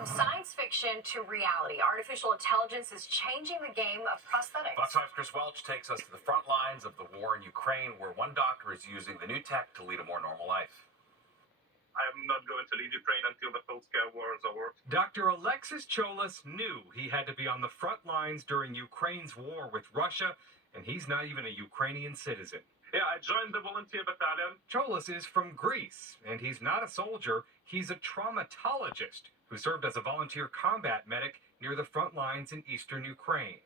From science fiction to reality, artificial intelligence is changing the game of prosthetics. Fox 5's Chris Welch takes us to the front lines of the war in Ukraine, where one doctor is using the new tech to lead a more normal life. I'm not going to leave Ukraine until the full-scale war is over. Dr. Alexis Cholas knew he had to be on the front lines during Ukraine's war with Russia, and he's not even a Ukrainian citizen. Yeah, I joined the volunteer battalion. Cholas is from Greece, and he's not a soldier. He's a traumatologist who served as a volunteer combat medic near the front lines in eastern Ukraine.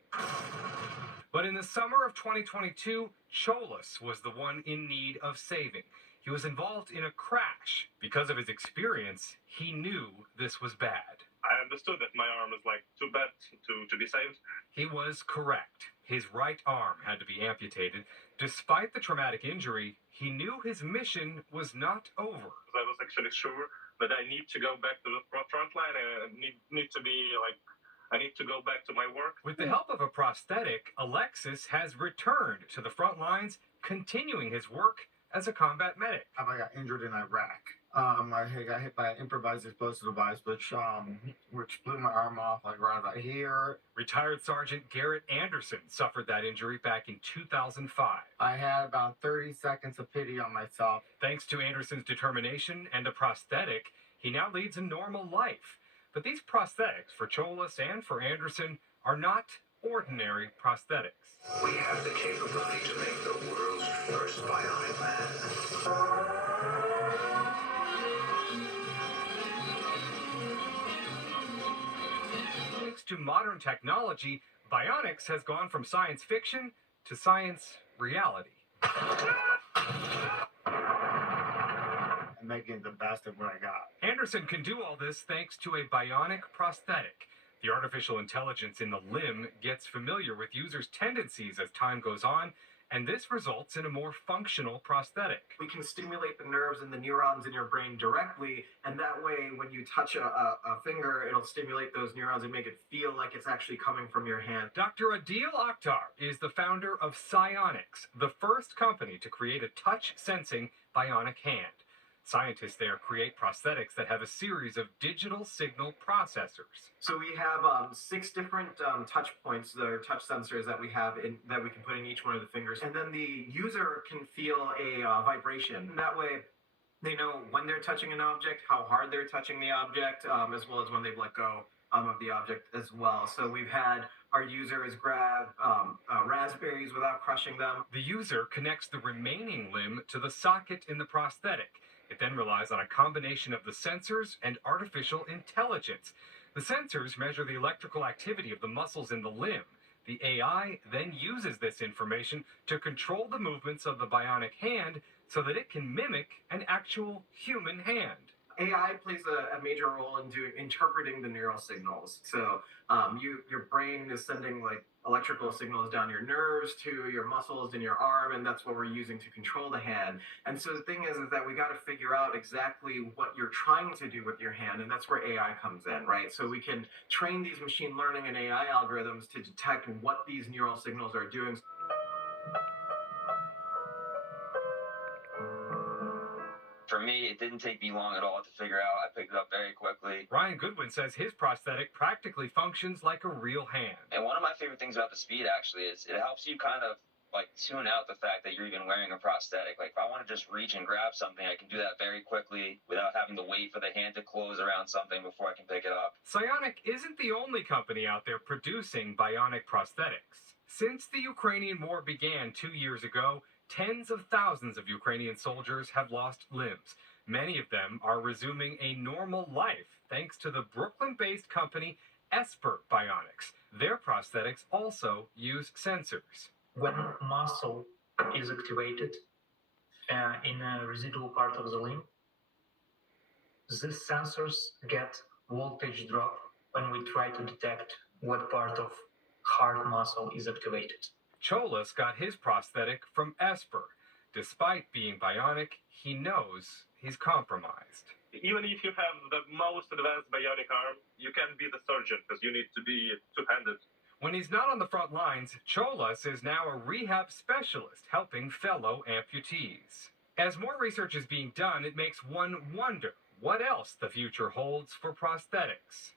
But in the summer of 2022, Cholas was the one in need of saving. He was involved in a crash. Because of his experience, he knew this was bad. I understood that my arm is too bad to be saved. He was correct. His right arm had to be amputated. Despite the traumatic injury, he knew his mission was not over. I was actually sure that I need to go back to the front line and I need to go back to my work. With the help of a prosthetic, Alexis has returned to the front lines, continuing his work as a combat medic. I got injured in Iraq. I got hit by an improvised explosive device, which blew my arm off right about here. Retired Sergeant Garrett Anderson suffered that injury back in 2005. I had about 30 seconds of pity on myself. Thanks to Anderson's determination and a prosthetic, he now leads a normal life. But these prosthetics for Cholas and for Anderson are not ordinary prosthetics. We have the capability to make the world's first bionic man. Thanks to modern technology, Bionics has gone from science fiction to science reality. I'm making the best of what I got. Anderson can do all this thanks to a bionic prosthetic. The artificial intelligence in the limb gets familiar with users' tendencies as time goes on, and this results in a more functional prosthetic. We can stimulate the nerves and the neurons in your brain directly, and that way when you touch a finger, it'll stimulate those neurons and make it feel like it's actually coming from your hand. Dr. Adil Akhtar is the founder of Bionics, the first company to create a touch-sensing bionic hand. Scientists there create prosthetics that have a series of digital signal processors. So we have 6 different touch points, that are touch sensors that we have that we can put in each one of the fingers. And then the user can feel a vibration. That way they know when they're touching an object, how hard they're touching the object, as well as when they've let go of the object as well. So we've had our users grab raspberries without crushing them. The user connects the remaining limb to the socket in the prosthetic. It then relies on a combination of the sensors and artificial intelligence. The sensors measure the electrical activity of the muscles in the limb. The AI then uses this information to control the movements of the bionic hand so that it can mimic an actual human hand. AI plays a major role in interpreting the neural signals. So your brain is sending electrical signals down your nerves to your muscles in your arm, and that's what we're using to control the hand. And so the thing is that we got to figure out exactly what you're trying to do with your hand, and that's where AI comes in, right? So we can train these machine learning and AI algorithms to detect what these neural signals are doing. For me, it didn't take me long at all to figure out. I picked it up very quickly. Ryan Goodwin says his prosthetic practically functions like a real hand. And one of my favorite things about the Speed, actually, is it helps you kind of tune out the fact that you're even wearing a prosthetic. If I want to just reach and grab something, I can do that very quickly without having to wait for the hand to close around something before I can pick it up. Bionic isn't the only company out there producing bionic prosthetics. Since the Ukrainian war began 2 years ago, tens of thousands of Ukrainian soldiers have lost limbs. Many of them are resuming a normal life thanks to the Brooklyn-based company Esper Bionics. Their prosthetics also use sensors. When muscle is activated in a residual part of the limb, these sensors get voltage drop when we try to detect what part of heart muscle is activated. Cholas got his prosthetic from Esper. Despite being bionic, he knows he's compromised. Even if you have the most advanced bionic arm, you can't be the surgeon because you need to be two-handed. When he's not on the front lines, Cholas is now a rehab specialist helping fellow amputees. As more research is being done, it makes one wonder what else the future holds for prosthetics.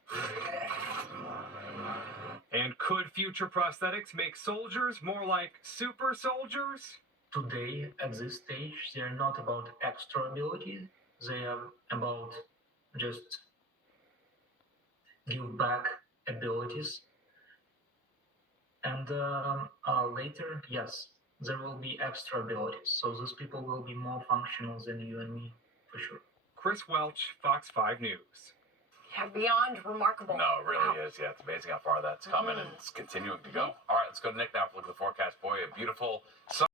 And could future prosthetics make soldiers more like super soldiers? Today, at this stage, they're not about extra ability, they are about just give back abilities. And later, yes, there will be extra abilities, so those people will be more functional than you and me, for sure. Chris Welch, Fox 5 News. Yeah, beyond remarkable. No, it really is. Yeah, it's amazing how far that's coming, and it's continuing to go. All right, let's go to Nick now for a look at the forecast. Boy, a beautiful